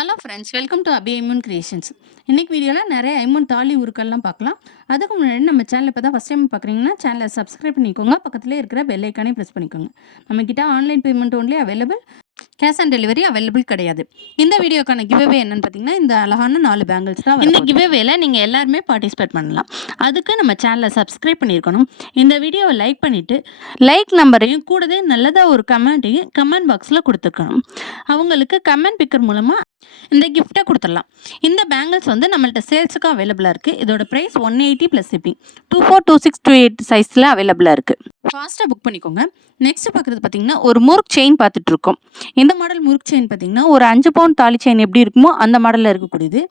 Hello friends, welcome to Abi Aiman creations. இன்னைக்கு வீடியோவில் நிறைய ஐமன் தாலி உருக்கள்லாம் பார்க்கலாம். அதுக்கு முன்னாடி நம்ம சேனல் இப்போ தான் ஃபஸ்ட் டைம் பார்க்குறீங்கன்னா சேனலை சப்ஸ்கிரைப் பண்ணிக்கோங்க. பக்கத்துலேயே இருக்கிற பெல் ஐக்கானே ப்ரெஸ் பண்ணிக்கோங்க. நம்மக்கிட்ட online payment only available, cash on delivery available கிடையாது. இந்த வீடியோக்கான கிவ்அவே என்னன்னு பார்த்தீங்கன்னா, இந்த அழகான 4 பேங்கிள்ஸ் தான். இந்த கிவ்அவேல நீங்கள் எல்லாருமே பார்ட்டிசிபேட் பண்ணலாம். அதுக்கு நம்ம சேனலை சப்ஸ்கிரைப் பண்ணியிருக்கணும். இந்த வீடியோவை லைக் பண்ணிவிட்டு லைக் நம்பரையும் கூடவே நல்லதாக ஒரு கமெண்ட்டையும் கமெண்ட் பாக்ஸில் கொடுத்துருக்கணும். அவங்களுக்கு கமெண்ட் பிக்கர் மூலமாக இந்த கிஃப்ட்டை கொடுத்துடலாம். இந்த பேங்கிள்ஸ் வந்து நம்மள்ட்ட சேல்ஸுக்கு அவைலபிளாக இருக்குது. இதோட ப்ரைஸ் 180 ப்ளஸ் ஷிப்பிங். 24, 26, 28 சைஸில் அவைலபிளாக இருக்குது. ஃபாஸ்ட்டாக புக் பண்ணிக்கோங்க. நெக்ஸ்ட் பார்க்குறது பார்த்தீங்கன்னா, ஒரு முறுக் செயின் பார்த்துட்டு இருக்கோம். இந்த மாடல் முறுக் செயின் பார்த்தீங்கன்னா, ஒரு 5 பவுண்ட் தாலி செயின் எப்படி இருக்குமோ அந்த மாடலில் இருக்கக்கூடியது.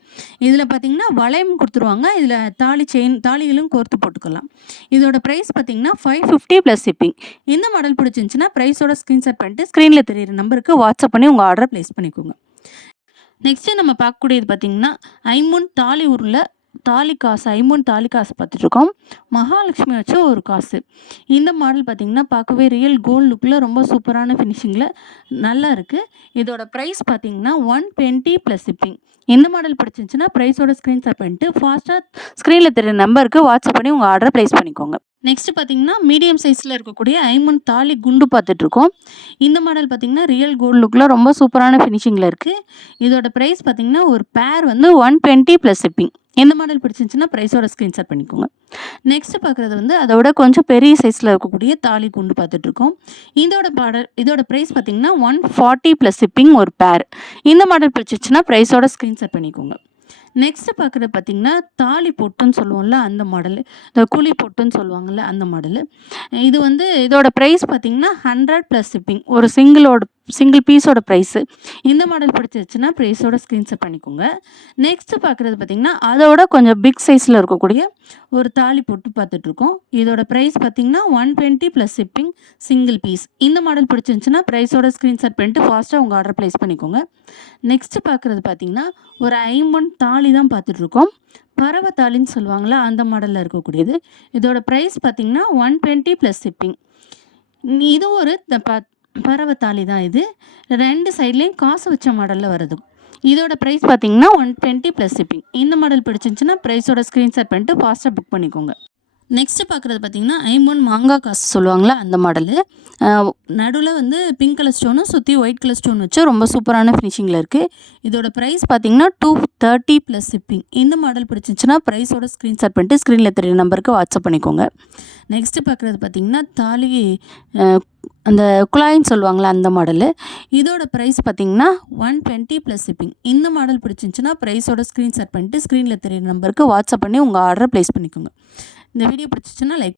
இதில் பார்த்தீங்கன்னா வளையம் கொடுத்துருவாங்க. இதில் தாலிகளும் கோர்த்து போட்டுக்கலாம். இதோட ப்ரைஸ் பார்த்தீங்கன்னா 550 ப்ளஸ் ஷிப்பிங். இந்த மாடல் பிடிச்சிருந்துச்சுன்னா ப்ரைஸோட ஸ்க்ரீன்ஷாட் பண்ணிட்டு ஸ்க்ரீனில் தெரியிற நம்பருக்கு வாட்ஸ்அப் பண்ணி உங்கள் ஆர்டரை ப்ளேஸ் பண்ணிக்கோங்க. நெக்ஸ்ட்டு நம்ம பார்க்கக்கூடியது பார்த்தீங்கன்னா, ஐம்பொன் தாலி உருளை தாலி காசு, ஐம்பொன் தாலி காசு பார்த்துட்ருக்கோம். மகாலட்சுமி வச்ச ஒரு காசு. இந்த மாடல் பார்த்திங்கன்னா பார்க்கவே ரியல் கோல்டு லுக்கில் ரொம்ப சூப்பரான ஃபினிஷிங்கில் நல்லா இருக்குது. இதோட ப்ரைஸ் பார்த்திங்கன்னா 120 ப்ளஸ் ஷிப்பிங். இந்த மாடல் பிடிச்சிருந்துச்சுன்னா ப்ரைஸோட ஸ்க்ரீன்ஷாட் பண்ணிட்டு ஃபாஸ்ட்டாக ஸ்க்ரீனில் தெரியுற நம்பருக்கு வாட்ஸ்அப் பண்ணி உங்கள் ஆர்டரை ப்ளேஸ் பண்ணிக்கோங்க. நெக்ஸ்ட்டு பார்த்தீங்கன்னா, மீடியம் சைஸில் இருக்கக்கூடிய ஐம்பொன் தாலி குண்டு பார்த்துட்ருக்கோம். இந்த மாடல் பார்த்தீங்கன்னா ரியல் கோல்டு லுக்கில் ரொம்ப சூப்பரான ஃபினிஷிங்கில் இருக்குது. இதோட ப்ரைஸ் பார்த்தீங்கன்னா ஒரு பேர் வந்து 120 ப்ளஸ் ஷிப்பிங். இந்த மாடல் பிடிச்சிருந்துச்சுன்னா ப்ரைஸோட ஸ்க்ரீன்ஷாட் பண்ணிக்கோங்க. நெக்ஸ்ட்டு பார்க்குறது வந்து அதோட கொஞ்சம் பெரிய சைஸில் இருக்கக்கூடிய தாலி குண்டு பார்த்துட்ருக்கோம். இதோட ப்ரைஸ் பார்த்தீங்கன்னா 140 ப்ளஸ் ஷிப்பிங் ஒரு பேர். இந்த மாடல் பிடிச்சிருச்சுன்னா ப்ரைஸோட ஸ்க்ரீன்ஷாட் பண்ணிக்கோங்க. நெக்ஸ்ட்டு பார்க்குறது பார்த்திங்கன்னா, தாலி பொட்டுன்னு சொல்லுவோம்ல அந்த மாடலு, இந்த குழி பொட்டுன்னு சொல்லுவாங்கள்ல அந்த மாடலு. இது வந்து இதோட ப்ரைஸ் பார்த்திங்கன்னா 100 ப்ளஸ் ஷிப்பிங். ஒரு சிங்கிள் பீஸோட ப்ரைஸு. இந்த மாடல் பிடிச்சிருச்சுன்னா ப்ரைஸோட ஸ்க்ரீன்ஷாட் பண்ணிக்கோங்க. நெக்ஸ்ட்டு பார்க்குறது பார்த்திங்கன்னா, அதோட கொஞ்சம் பிக் சைஸில் இருக்கக்கூடிய ஒரு தாலி பொட்டு பார்த்துட்ருக்கோம். இதோட ப்ரைஸ் பார்த்திங்கன்னா 120 ப்ளஸ் ஷிப்பிங் சிங்கிள் பீஸ். இந்த மாடல் பிடிச்சிருந்துச்சுன்னா ப்ரைஸோட ஸ்க்ரீன்ஷாட் பண்ணிட்டு ஃபாஸ்ட்டாக உங்கள் ஆர்டர் ப்ளேஸ் பண்ணிக்கோங்க. நெக்ஸ்ட்டு பார்க்குறது பார்த்திங்கன்னா, ஒரு ஐம்பொன் தாலி தான் பார்த்துட்ருக்கோம். பறவை தாலின்னு சொல்லுவாங்களா அந்த மாடலில் இருக்கக்கூடியது. இதோட ப்ரைஸ் பார்த்திங்கன்னா 120 ப்ளஸ் ஷிப்பிங். இது ஒரு பறவை தாலி தான் இது. 2 சைட்லேயும் காசு வச்ச மாடலில் வருது. இதோட ப்ரைஸ் பார்த்திங்கன்னா 120 ப்ளஸ் ஷிப்பிங். இந்த மாடல் பிடிச்சிருந்துச்சுன்னா ப்ரைஸோட ஸ்க்ரீன்ஷாட் பண்ணிட்டு ஃபாஸ்ட்டாக புக் பண்ணிக்கோங்க. நெக்ஸ்ட்டு பார்க்குறது பார்த்திங்கன்னா, ஐம்பொன் மாங்காய் காசு சொல்லுவாங்களா அந்த மாடலு. நடுவில் வந்து பிங்க் கலர் ஸ்டோனும் சுற்றி ஒயிட் கலர் ஸ்டோன் வச்சு ரொம்ப சூப்பரான ஃபினிஷிங்கில் இருக்குது. இதோட ப்ரைஸ் பார்த்திங்கன்னா 230 ப்ளஸ் ஷிப்பிங். இந்த மாடல் பிடிச்சிருந்துச்சுன்னா ப்ரைஸோட ஸ்க்ரீன்ஷாட் பண்ணிட்டு ஸ்க்ரீனில் தெரியுற நம்பருக்கு வாட்ஸ்அப் பண்ணிக்கோங்க. நெக்ஸ்ட்டு பார்க்குறது பார்த்திங்கன்னா, தாலி அந்த குழாயின்னு சொல்லுவாங்களா அந்த மாடலு. இதோட ப்ரைஸ் பார்த்திங்கன்னா 120 ப்ளஸ் ஷிப்பிங். இந்த மாடல் பிடிச்சிருந்துச்சுன்னா ப்ரைஸோட ஸ்க்ரீன்ஷாட் பண்ணிட்டு ஸ்க்ரீனில் தெரியுற நம்பருக்கு வாட்ஸ்அப் பண்ணி உங்கள் ஆர்டரை ப்ளேஸ் பண்ணிக்கோங்க. இந்த வீடியோ பிடிச்சிச்சுன்னா லைக்